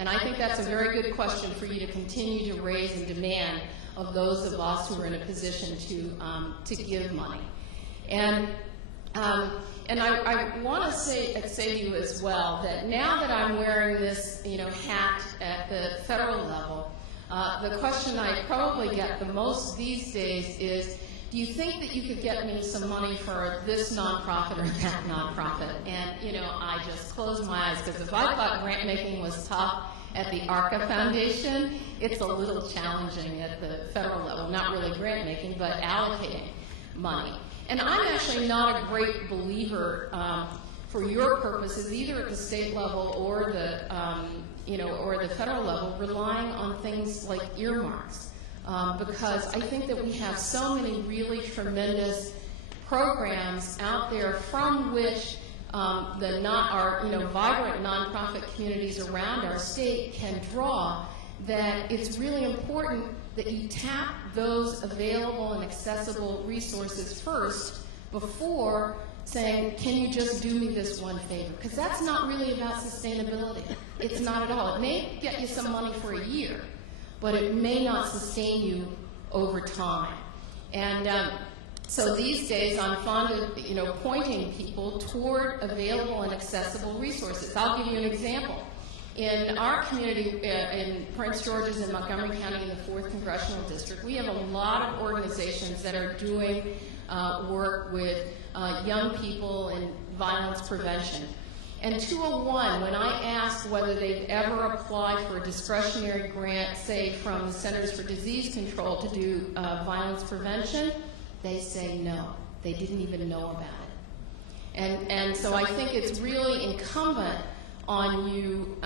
And I think that's a very good question for you to continue to raise and demand of those of us who are in a position to give money. And I want to say to you as well that now that I'm wearing this hat at the federal level, the question I probably get the most these days is, do you think that you could get me some money for this nonprofit or that nonprofit? And I just close my eyes, because if I thought grant making was tough at the ARCA Foundation, it's a little challenging at the federal level, not really grant making, but allocating money. And I'm actually not a great believer for your purposes, either at the state level or the or the federal level, relying on things like earmarks, because I think that we have so many really tremendous programs out there from which our vibrant nonprofit communities around our state can draw, that it's really important that you tap those available and accessible resources first before saying, can you just do me this one favor? Because that's not really about sustainability. It's not at all. It may get you some money for a year, but it may not sustain you over time. And so these days, I'm fond of pointing people toward available and accessible resources. I'll give you an example. In our community in Prince George's and Montgomery County in the 4th Congressional District, we have a lot of organizations that are doing work with young people in violence prevention. And 201, when I asked whether they've ever applied for a discretionary grant, say from the Centers for Disease Control to do violence prevention, they say no. They didn't even know about it. And so I think it's really incumbent on you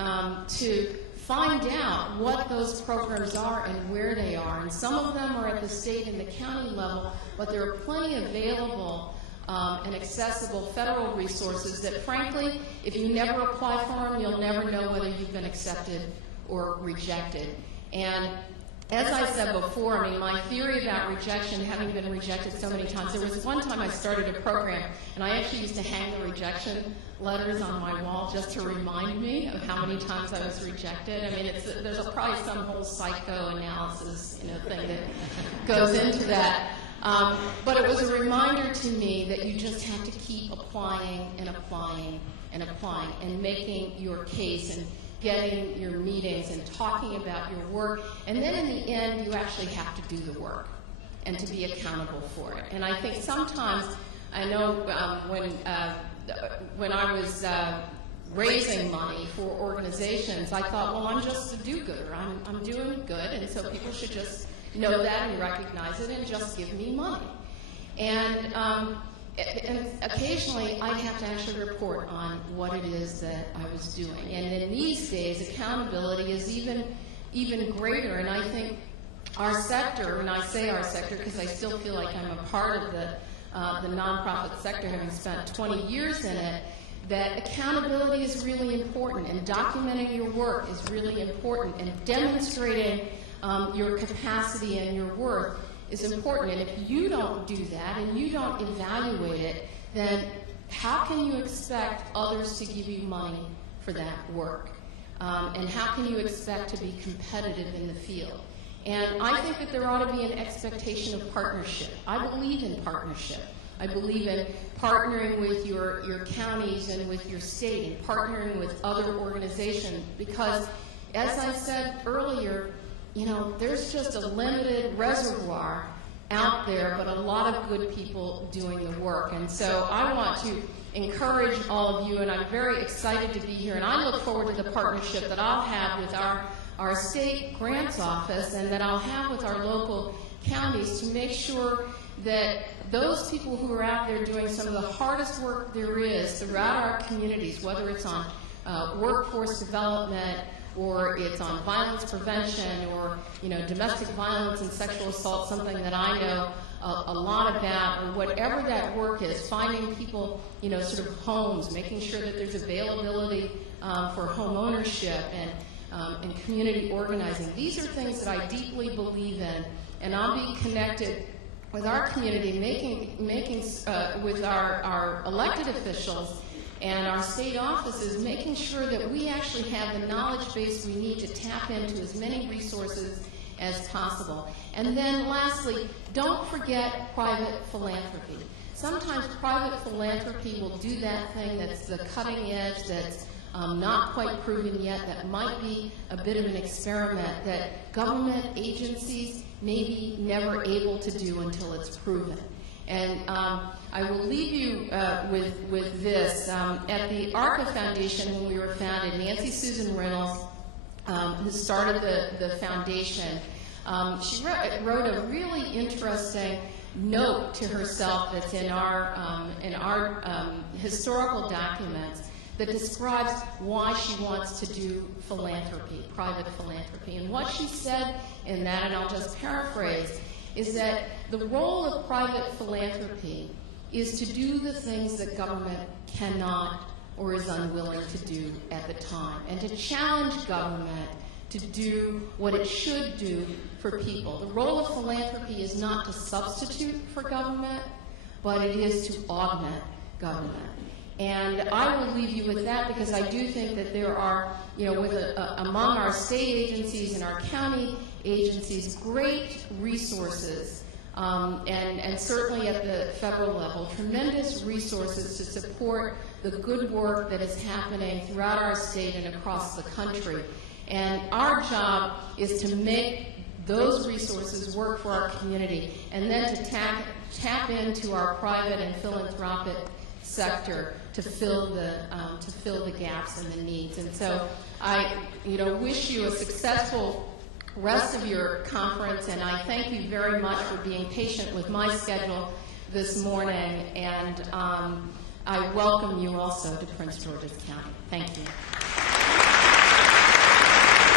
to find out what those programs are and where they are. And some of them are at the state and the county level, but there are plenty available and accessible federal resources that, frankly, if you never apply for them, you'll never know whether you've been accepted or rejected. And as I said before, I mean, my theory about rejection, having been rejected so many times, there was one time I started a program, and I actually used to hang the rejection letters on my wall just to remind me of how many times I was rejected. I mean, there's probably some whole psychoanalysis thing that goes into that. But it was a reminder to me that you just have to keep applying and applying and applying and making your case and getting your meetings and talking about your work. And then in the end, you actually have to do the work and to be accountable for it. And I think sometimes, I know when I was raising money for organizations, I thought, well, I'm just a do-gooder. I'm doing good, and so people should just know that and recognize it and just give me money. And occasionally, I'd have to actually report on what it is that I was doing. And in these days, accountability is even greater. And I think our sector, and I say our sector because I still feel like I'm a part of the nonprofit sector, having spent 20 years in it, that accountability is really important, and documenting your work is really important, and demonstrating your capacity and your worth is important. And if you don't do that and you don't evaluate it, then how can you expect others to give you money for that work? And how can you expect to be competitive in the field? And I think that there ought to be an expectation of partnership. I believe in partnership. I believe in partnering with your counties and with your state and partnering with other organizations, because, as I said earlier, there's just a limited reservoir out there, but a lot of good people doing the work. And so I want to encourage all of you, and I'm very excited to be here, and I look forward to the partnership that I'll have with our state grants office and that I'll have with our local counties to make sure that those people who are out there doing some of the hardest work there is throughout our communities, whether it's on workforce development, or it's on violence prevention, or domestic violence and sexual assault, something that I know a lot about, or whatever that work is, finding people, sort of homes, making sure that there's availability for home ownership and community organizing. These are things that I deeply believe in, and I'll be connected with our community, making with our elected officials and our state offices making sure that we actually have the knowledge base we need to tap into as many resources as possible. And then lastly, don't forget private philanthropy. Sometimes private philanthropy will do that thing that's the cutting edge, that's not quite proven yet, that might be a bit of an experiment that government agencies may be never able to do until it's proven. And I will leave you with this. At the ARCA Foundation, when we were founded, Nancy Susan Reynolds, who started the foundation, she wrote a really interesting note to herself that's in our historical documents that describes why she wants to do philanthropy, private philanthropy. And what she said in that, and I'll just paraphrase, is that the role of private philanthropy is to do the things that government cannot or is unwilling to do at the time, and to challenge government to do what it should do for people. The role of philanthropy is not to substitute for government, but it is to augment government. And I will leave you with that because I do think that there are, among our state agencies and our county agencies, great resources, and certainly at the federal level, tremendous resources to support the good work that is happening throughout our state and across the country. And our job is to make those resources work for our community, and then to tap into our private and philanthropic sector to fill the gaps and the needs. And so I wish you a successful rest of your conference, and I thank you very much for being patient with my schedule this morning, and I welcome you also to Prince George's County. Thank you.